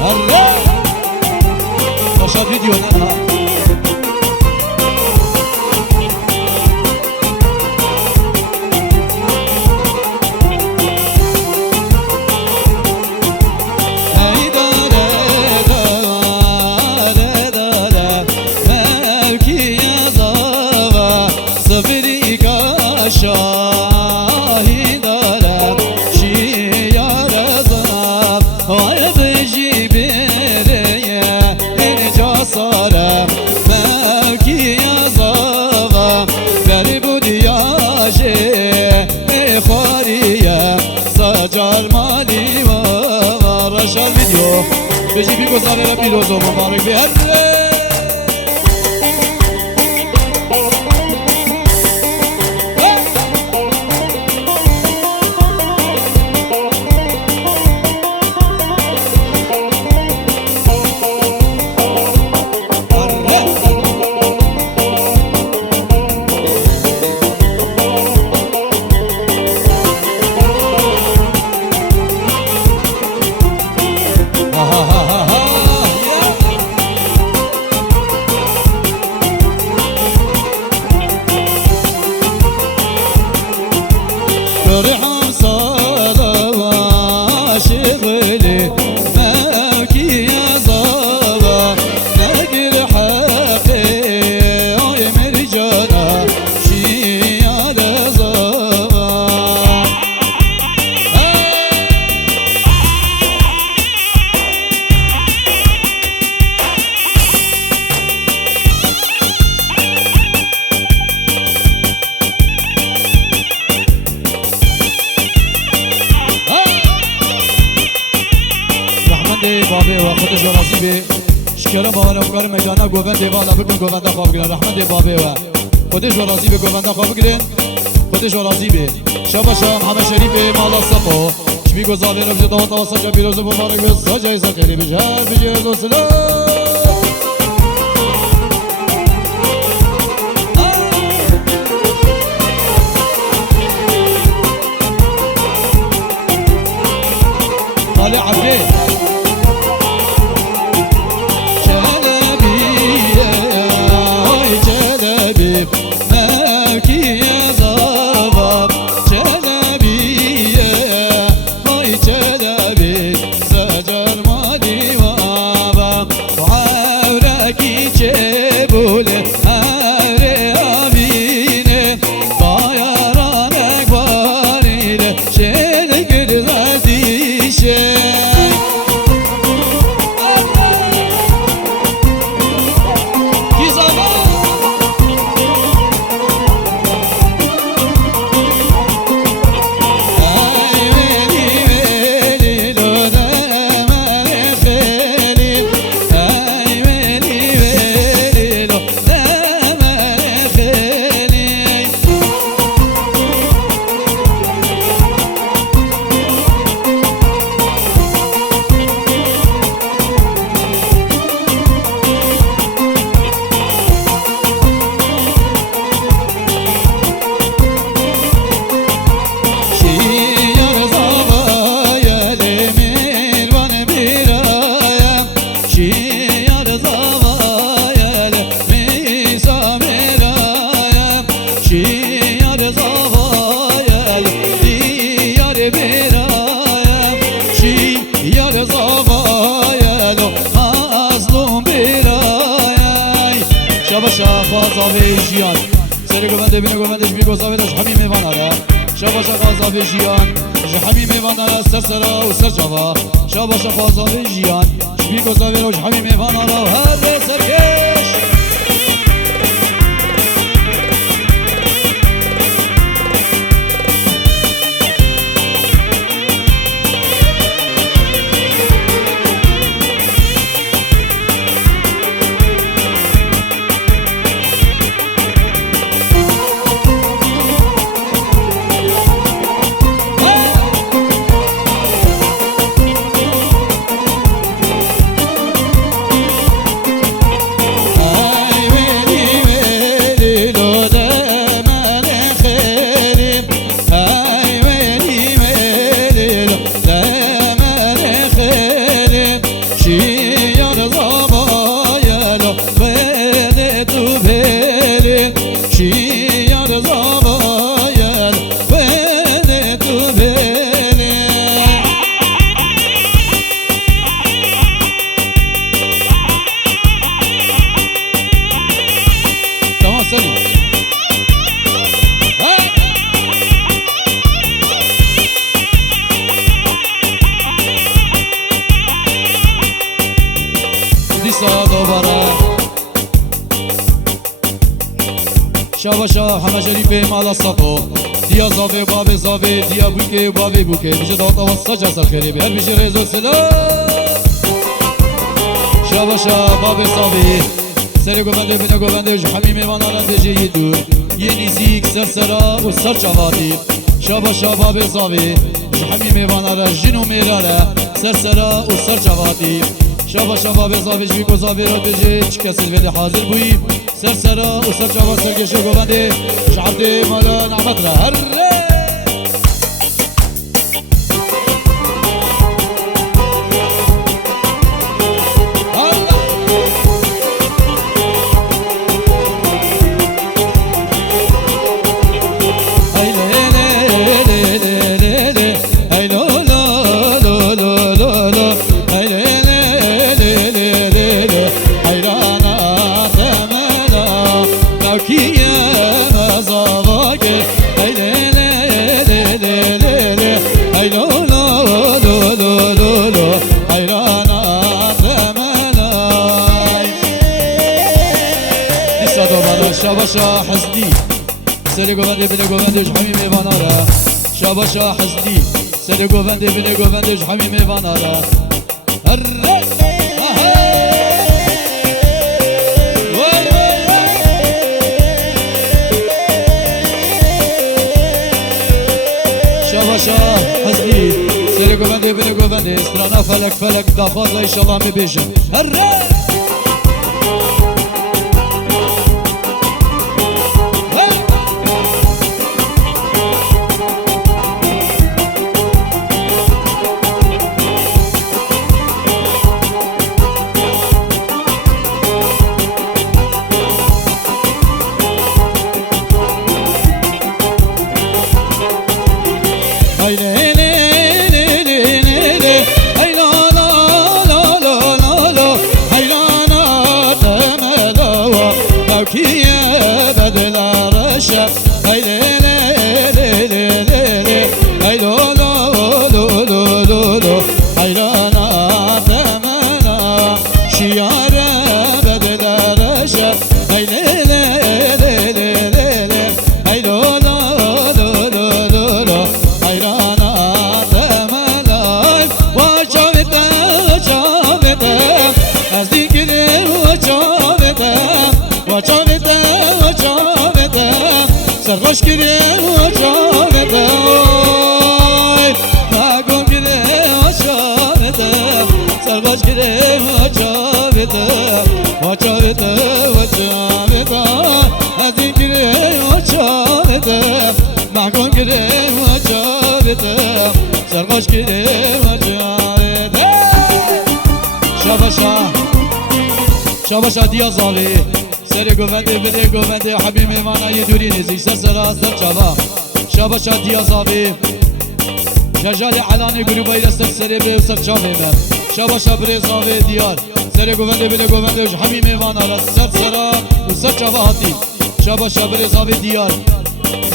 هلا باشا فيديو نها شاهی دارم شیار زم های بجی بره اینجا سارم ملکی زم بری بودیاجه خوریم سجار مالی و رشال ویدیو بجی بگذاره پیروز و مبارک بیاره فرحان صلاة شغلي ماكي يا زابا نقل حقي يا مرجانا شي على زابا بابی و خودش راضی به شکر مهارمکار میدانه گووند دیوالا بکن گوونده خواب گیرن رحمت بابی و خودش راضی به گوونده خواب گیرن خودش راضی به شب شام همه شریف مالا سپو شبی گذاری رو بجد آتا و سجا بیروز مبارک و سجای سخیری بجهر بجهر و سلام خالی عبید جیان سری گوونده بینه گووندش بی گذابه داشت همین میوان آره شاباشا قاضابه جیان همین میوان آره سر سرا و سر جوا شاباشا قاضابه جیان بی گذابه داشت همین میوان آره و هر به سرکش دیسا دوباره شاباشا همه شریف مالا صفو دیا زاوه باب زاوه دیا بوکه بابه بوکه بیشه داتا و سجا سخیری به هر بیشه ریزو سلام شاباشا باب زاوه سر گوونده بینه گوونده جو همین میوان آران دیجه یه دور یه نیزیک سر سرا و سر چواتی شاباشا باب زاوه جو همین میوان آران جنو میراره سر سرا و سر چواتی شاباشا باب زاوه جوی کو زاوه رو دیجه چی کسی ویده حاضر بوی سر سرا و سر چوار سرگشو گوونده شعبده مالا نعمت را هر شاباشا حزدی سر گوونده بینه گوونده جو همین میوان آره شاباشا حزدی سر گوونده بینه گوونده جو همین میوان آره شاباشا حزدی سر گوونده بینه گوونده استرانا فلک فلک دافاز ایشالله میبیشن سرخوش گیره و چاوته مگم گیره و چاوته سرخوش گیره و چاوته و چاوته و چاوته از این گیره و چاوته مگم گیره و چاوته سرخوش گیره و چاوته شاباشا دیا زاوی سر گوونده بده گوونده حبیب میمانه یه دوری نزی سر سر سر چوا شاباشا دیا زاوی ججال علان گروبای سر سر به و سر چاوی بر شاباشا بره زاوی دیار سر گوونده بده گوونده و حبیب میمانه را سر سر و سر چوا هاتی شاباشا بره زاوی دیار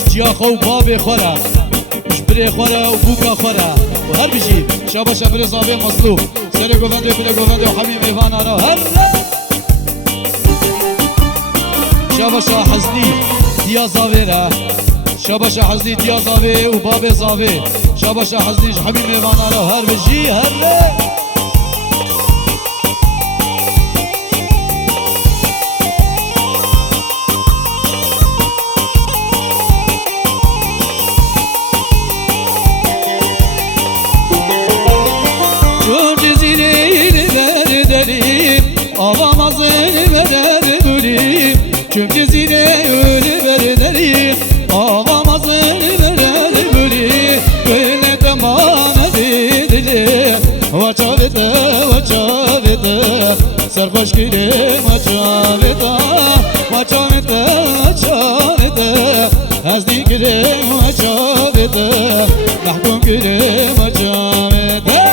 جیا خو باب خوره بره خوره و بوکا خوره و هر بشی شاباشا بره زاوی مصلوب سر گوونده بده گوونده و حبیب میمانه را هر شاباشا حزدی دیا زاوی را شاباشا حزدی دیا زاوی و باب زاوی شاباشا حزدی حبیب میمانه را هر بجی هر چون جزیره برداری آوام از برداری چون جزیره برداری آوام از برداری گل تمام دیدلی و چاویده سرخوش گیره و چاویده از دیگره و چاویده محکوم گیره و چاویده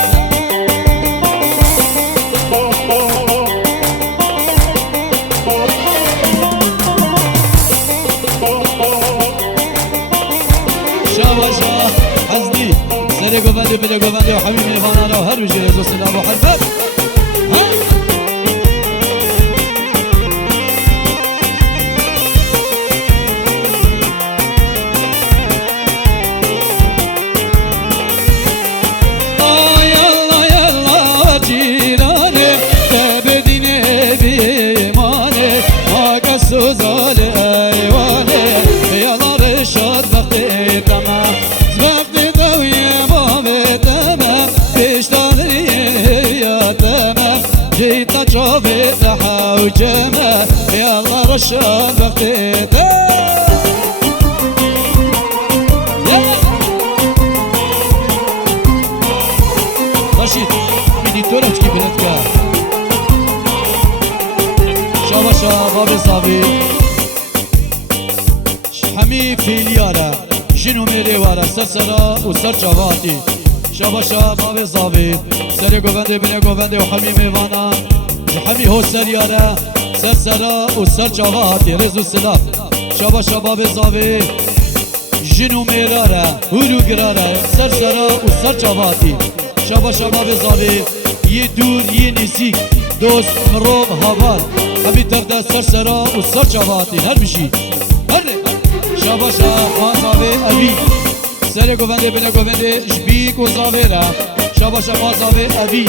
شاباشا حزدی سر گوونده بده گوونده و حبیب میوانه را هر وجه رزو سلام و حرفت جيت جابت حوجمه يلا رشا بقيته رشيد مني تورج كي بلدك شابا شابا بصابي حمي في اليارة جنو ميري وارا سرسرا وسر جواتي شابا شابا بصابي سري قوفندي بني قوفندي وحمي ميوانا حمي هو سريارة سرسرا وسر جواتي رزو السلاف شابا شابا بصابي جنو ميرارا هورو قرارا سرسرا وسر جواتي شابا شابا بصابي يدور ينسيك دوست مروب هوال حبي تردا سرسرا وسر جواتي هر بشي هر شابا شابا زاوي أبي سري قوفندي بنا قوفندي جبيك وزاويرا شابا شابا زاوي أبي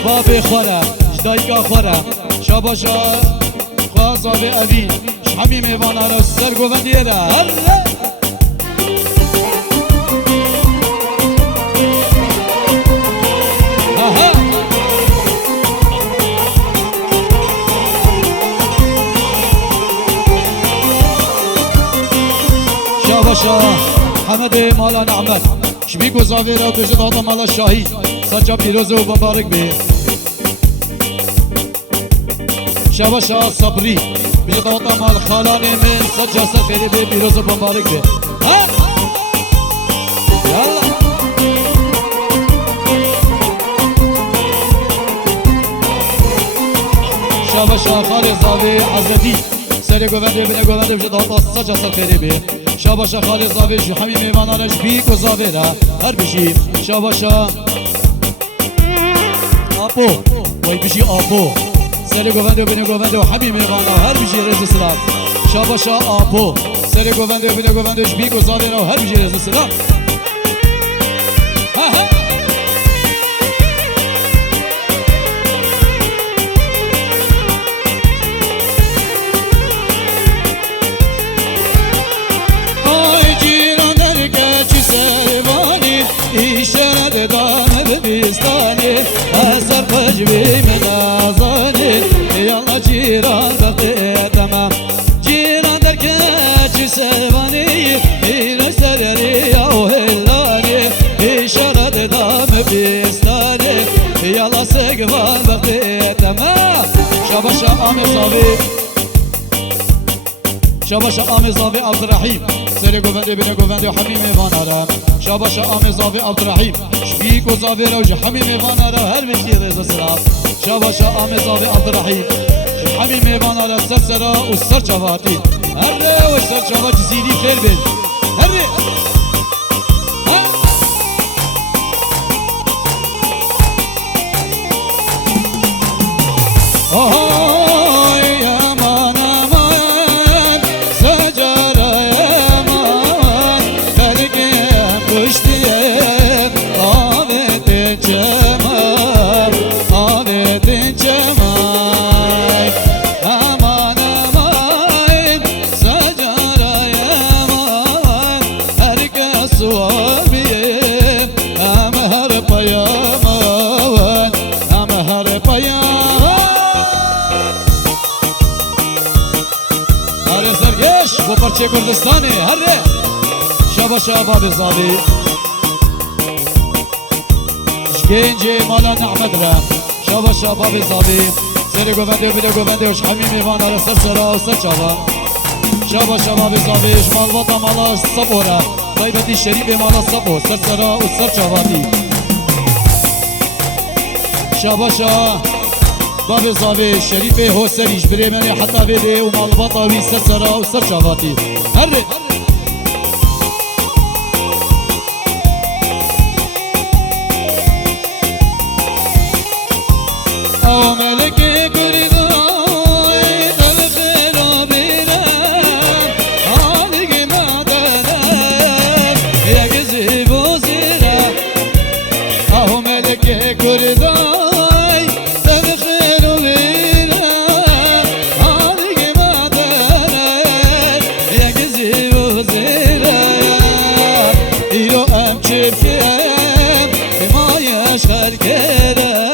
جبابي خورا جدايكا خورا شابا شابا زاوي أبي شحمي ميوانا را سر قوفندي را هر شاباشا حمد مالا نعمت شبيك وزاويرا وكجد هذا مالا الشاهي سرجا بيروز ومبارك به شاباشا صبري بجد هذا مال خالاني من سرجا سخيري به بيروز ومبارك به ها يلا شاباشا خالي زاوي عزدي سري قوفندي بني قوفندي بجد هذا سرجا سخيري به شاباشا خالي زاوي جو حمي ميوانا رش بيك وزاويرا هر بشي شاباشا آبو وي بشي آبو سري قوفندي بني قوفندي وحمي ميوانا هر بشي رز سلاف شاباشا آبو سري قوفندي بني قوفندي جو بيك وزاويرا هر بشي رز سلاف ها ها İşaret dağını bistani Eser kıcbi minazani Yalla ciran bakı tamam Ciran derkeçi sevani İneserleri yahu hillani İşaret dağını bistani Yalla segvan bakı tamam Şabaşa amizavi شاباشا آمزاوي عبد الرحيم سري قوفندي بنا قوفندي وحميمي فانارا شاباشا آمزاوي عبد الرحيم شبيك وزاوي روج حميمي فانارا هر بشي ريز السلام شاباشا آمزاوي عبد الرحيم حميمي فانارا سرسرا والسر جواتي هر والسر جوات زيدي خير بين هر بچه کردستانی هر شابا شابا بزاوی شگنجی مالا نعمد را شابا شابا بزاوی سری گوونده و بیده گوونده وش حمی میوان را سر سرا و سر شابا شابا شابا بزاوی شمال وطا مالا صبو را طایبتی شریف مالا صبو سر سرا و سر شاباتی شابا شابا بزاوی شریف حسینیش بریمنی حتی بیده و مال وطاوی سر سرا و سر شاباتی هر او ملک گریدای دل خیرا بیرم آنگ مدنم یک زیبو زیرم او ملک گریدای دل خیرا بیرم آنگ مدنم یک زیبو زیرم ایرو ام چفیم مایش خلکرم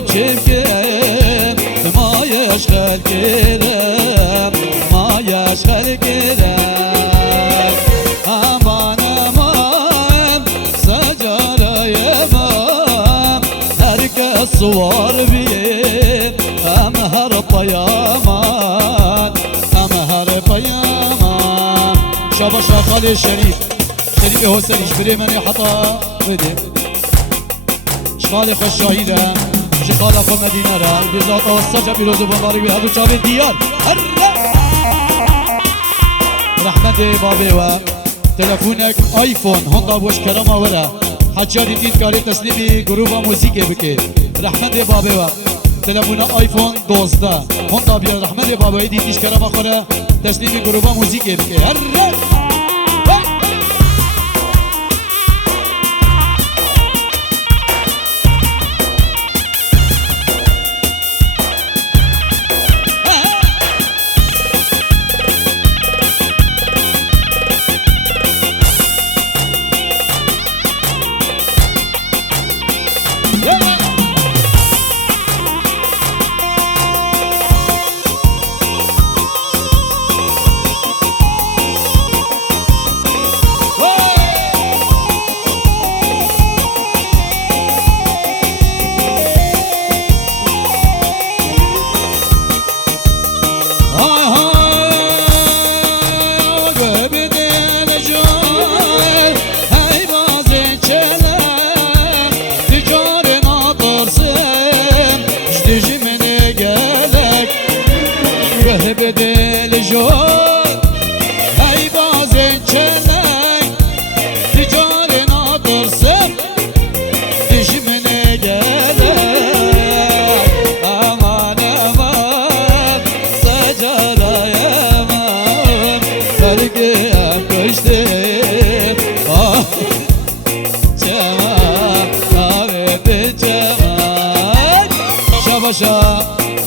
هم چفکم ما یشغل کرم ما یشغل کرم امان امان سجاره امام herkes suvar bir hem her payaman hem her payaman şabaşa Halil Şerif Şerif Hüseyin işbiri meni hata vedi şkali خوش شاهیدم شخال خو مدینه را بیزات آسجا بیروز بمباری بی هدو چاوی دیار رحمت بابی و تلفونک آیفون هنگا بوش کرما ورا حجاری دید کاری تسلیمی گروه موزیک بکی رحمت بابی و تلفون آیفون 12 هنگا بیا رحمت بابی دیدیش کرما خوره تسلیمی گروه موزیک بکی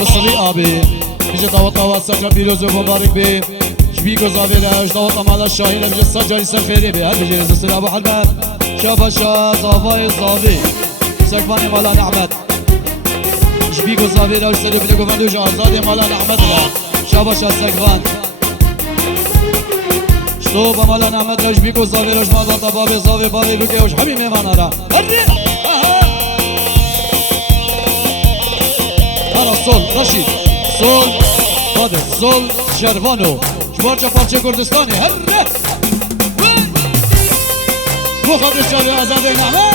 بصري أبي بيجي طاوط سجى بيروز مبارك بي شبيكو زافيلا طاوط مال الشاهين بيجي سجى سفيري بي هل بيجي زسر أبو حلبان شابشا صافي صافي سكباني مالا نعمت شبيكو زافيلا وشتري بلقو فندوش أرزادي مالا نعمت شابشا سكبان شطوبة مالا نعمت شبيكو زافيلا شمالا طبابي صافي بابي بكي وش حبي ميمانا را sol, Rashid, sol, hadi sol, Şervano, Şubarca parça Kurdistani, herre! Bu kadar şervi azade iname!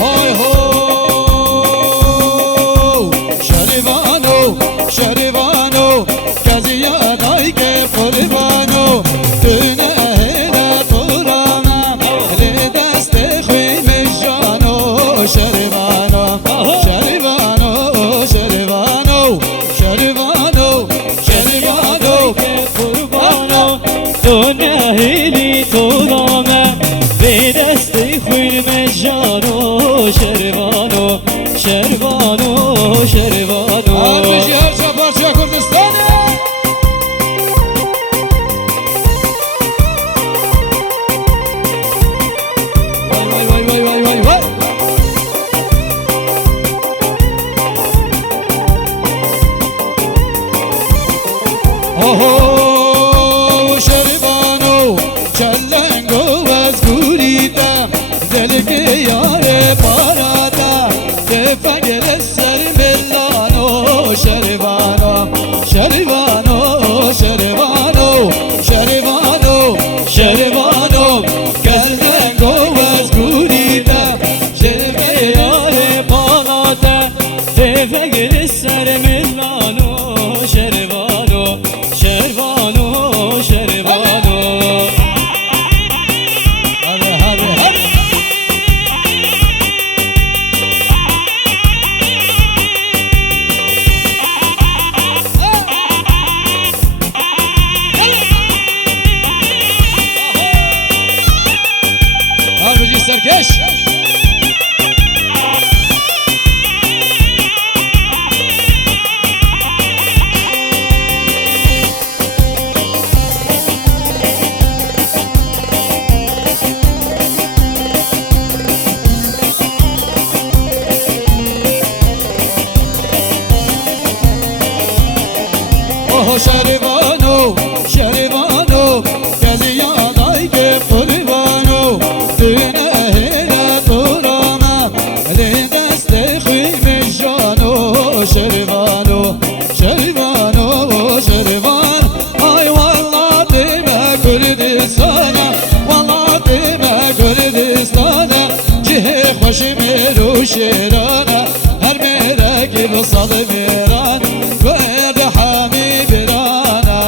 Hay ho, Şerivano, Şerivano, Kaziyadai ke qurbano tune hele turamam le deste khuy mejano sherivano sherivano sherivano sherivano sherivano ke qurbano tune hele turamam le deste khuy mejano sherivano sherivano sherivano Abiji harca parça Kurdistan Oh, Şerivano, Çellengo vazgurita, delike yare parata, tefengele sermellano, Şerivano, Şerivano, Şerivano, Şerivano, Şerivano, Çellengo vazgurita, delike yare parata, tefengele sermellano, Şerivano, Şervano شربانو شربانو گلیا دایگ قربانو دونه هلا تورما لی دست خوی مجانو شربانو شربانو شربان ay vallahi deme Kürdistan'a vallahi deme Kürdistan'a cihe hoşi meru şirana her mereki basalı miran ve hami birana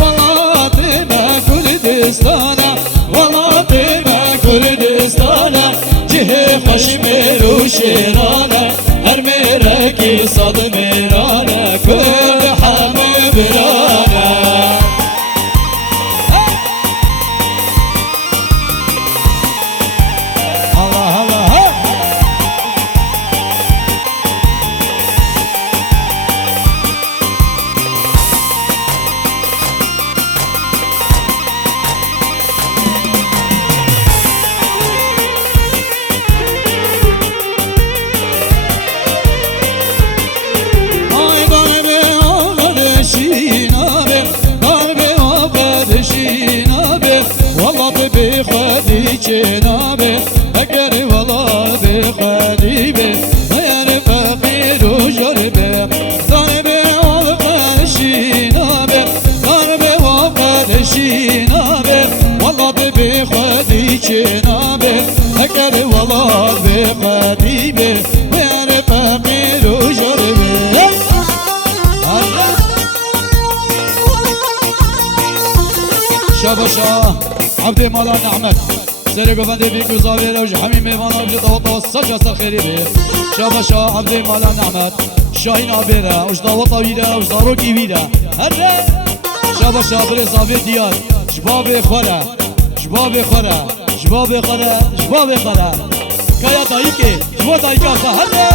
vallahi deme Kürdistan'a vallahi deme Kürdistan'a cihe hoşi meru şirana her mereki basalı mirana ve hami birana جنابه اگر والا بخدیبه غیر فقیر و جربه ضربه و قشینابه ضربه و قشینابه والا بخدی جنابه اگر والا بخدیبه غیر فقیر و جربه شابشا عبد مالان احمد سر گفنده بی گزاوی روش همین میوان آبجد آوتا سجا سر خیری بی شابشا عبد مالان احمد شاهین آبیره اوش داوتا ویره اوش داروکی ویره هره شابشا بری زاوی دیار جباب خوره جباب خوره جباب خوره جباب خوره کایا دایی که جبا دایی که آخه هره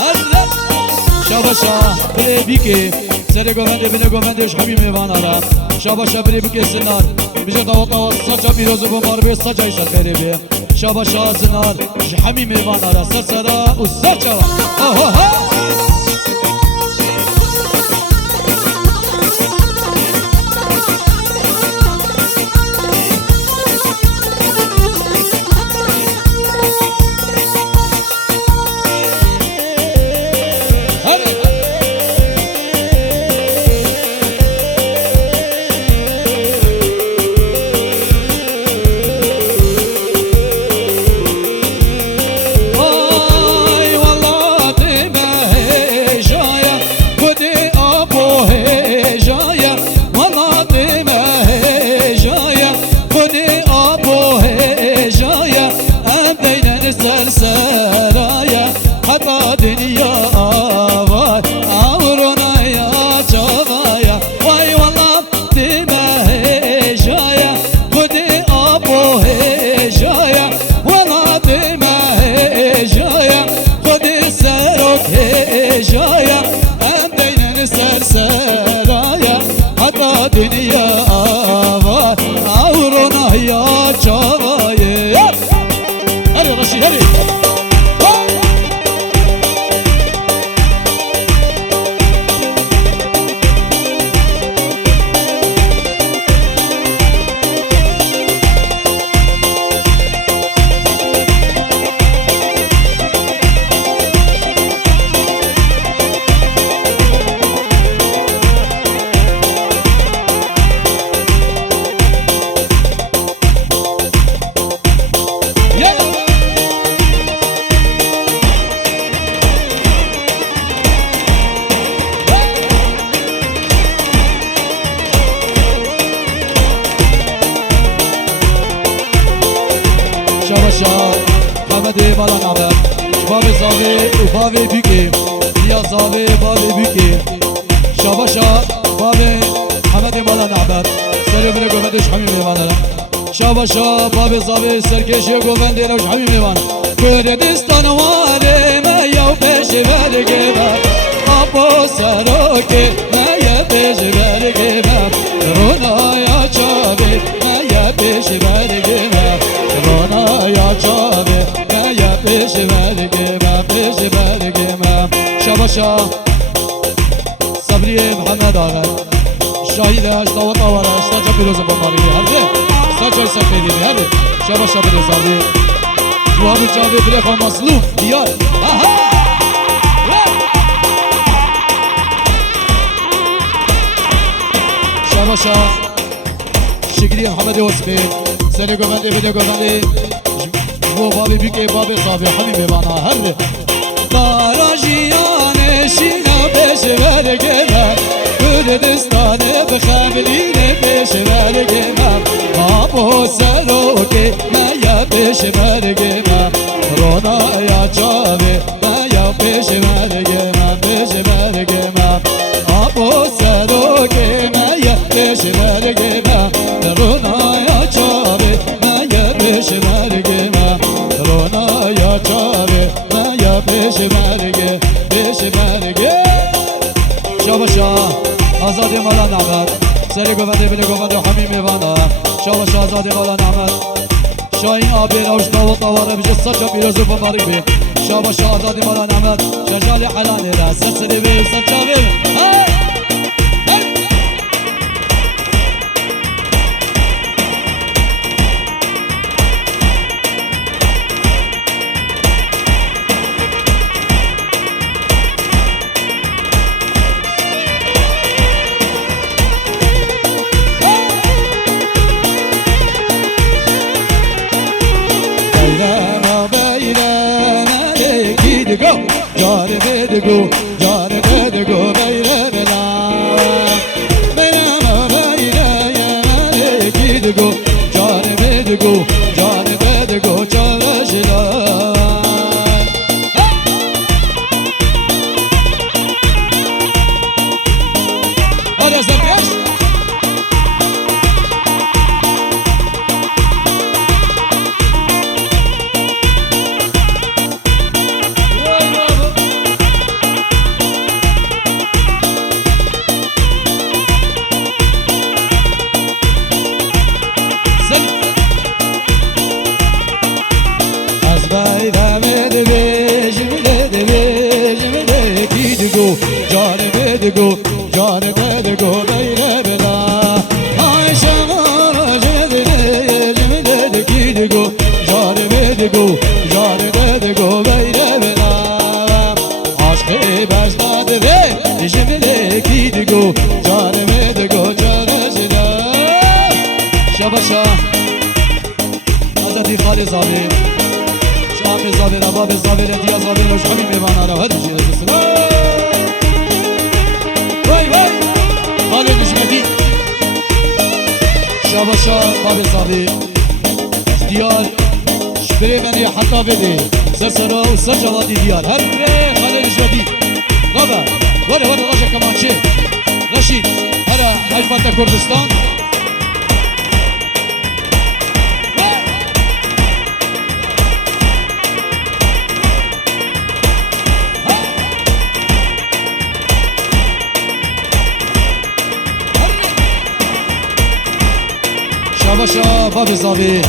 هره شابشا بری بی که سر گفنده بینه گفنده اوش همین میوان آره شابشا بری بی که سنار بجد آوتا سجا بیروزو بمار بی سجا ایسا خیری بی شابشا زنار جحمی میوان آره سر سرا و سجا Hamadi balan haber Şbabi zavi ufavi büke Diya zavi bavi büke Şabaşa babi Hamadi balan haber Seri bire gömediş hamim evanlara Şabaşa babi zavi serkeşi gömendire uç hamim evan Kürdistan vare meyav peşi verge ver Abo saroke meye peşi verge ver Ronaya çabi meye peşi verge ver Ronaya çabi meye peşi verge ver Peşi verge ver Şabaşa صبري محمد آغا شاهد اشتا و طوال اشتا جا پیروز بماری هرده ساچای سفیدی هرده شبا شبا رزاوی جوابی جاوی بریخا مصلوب دیار آها شبا شا شکری محمد حسبی سری گوبنده بیده گوبنده جواب بابی بیکی بابی صافی حمی بیبانا هرده داراجیان شینا پیش برگه من Kürdistan'ı bıxabiline peşmergime Abu seroke maya peşmergime Ronaya çavi maya peşmergime Abu seroke maya peşmergime Ronaya çavi maya peşmergime Ronaya çavi maya peşmerge Şabaşa Azadi mala namet Seri gövende bile gövende hamim evana Şabaşa azadi mala namet Şahin abi ravuş davut davara bize saça birazı pamari bi Şabaşa azadi mala namet Şajali halani ra sesini bi saça bi Hey! Go, Johnny, better go, baby, go, Johnny, better go, Johnny, better go, go, Johnny, better go, baby, I shall Jimmy, go, Johnny, better go, Johnny, better go, baby, Aşkı başladı ve Jimmy, go, Johnny, better go, Johnny, Şabaşa Azadi Khali Zavi Şahmi Zavi, Rababi Zavi, Rediya Zavi, Şahmi Mevana, hadi şeyler Hale Nişmedi Şabaşa Babi Zavi Diyar Şbire beni hatta vedi Sersera ve sercavadi diyar Her bire Hale Nişmedi Gaba Vare Raja Kamançı Reşit Hara Hayfata Kurdistan Şabaşa Babi Zavi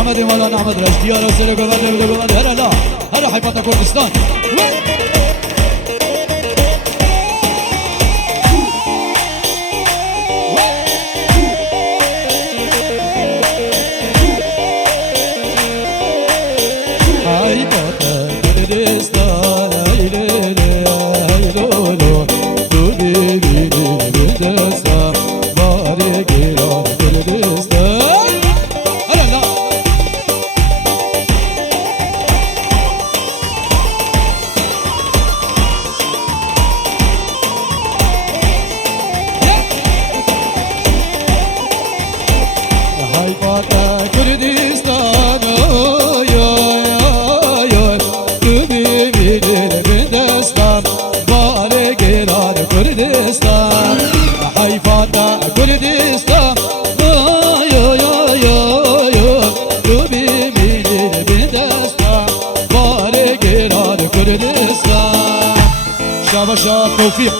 Ahmet İmalan Ahmet Reş Diyar Özleri Göbende Bile Göbende Her ala Her Hayfata Kurdistan Hayfata Kurdistan Aylele Aylolo Dubi Bili Bildestan Bari Giran Kurdistan Kurdistan Hayfata Kurdistan Dubi milir bindestan Bari girar Kurdistan Şabaşa Tevfik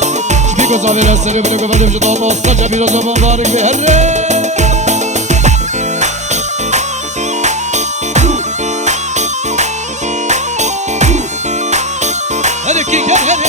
Şbiko zavir eseri bile göbedim Jid Allah saça bir o zaman barik bir herre Hadi ki gel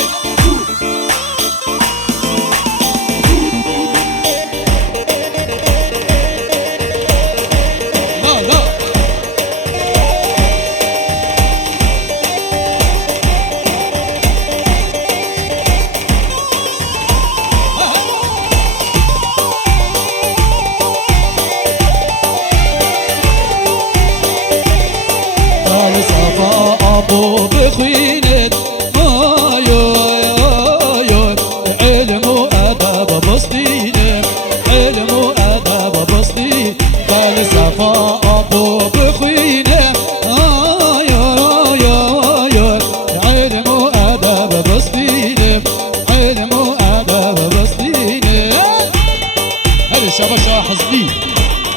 حزدی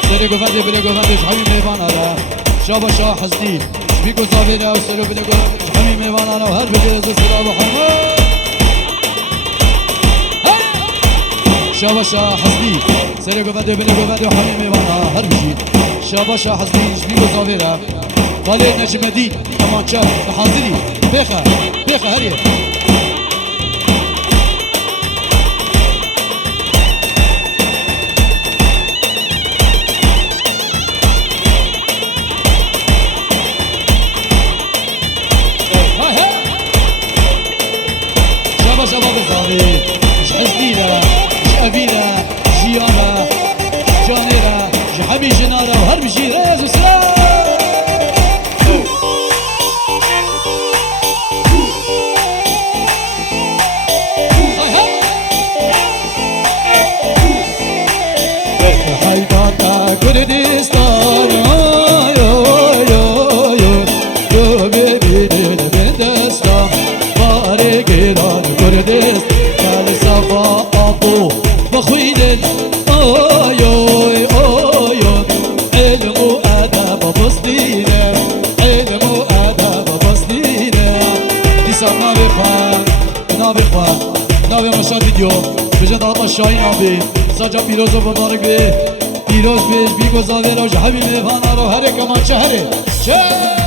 سری گفته بله گفته همین میوان را شابا شاه حزدی بیگو زاویه و سری بله گفته همین میوان را هر بگیر از سلام محمد شابا شاه حزدی سری گفته بله گفته همین میوان را هر بگیر شابا شاه حزدی بیگو زاویه را قالی نجم الدین امانچه حاضری بخه هریه شباب الزاوي مش حزبينا مش أبينا جيانا جانينا جحبي جنارة وهرب جيراز وسلام حيداتا كردستان يو بيبي بندستان بارقيران كردست كالي صفاقو بخويدن اوي علم وادب بسطينة علم وادب بسطينة لسان نابي مشاد فيديو بجد عطا الشاهين عبي ساجا بيروز وبدارك بيه بيروز بيش بيگو زاوية رو جحبي ميفانا رو هره كمان شهره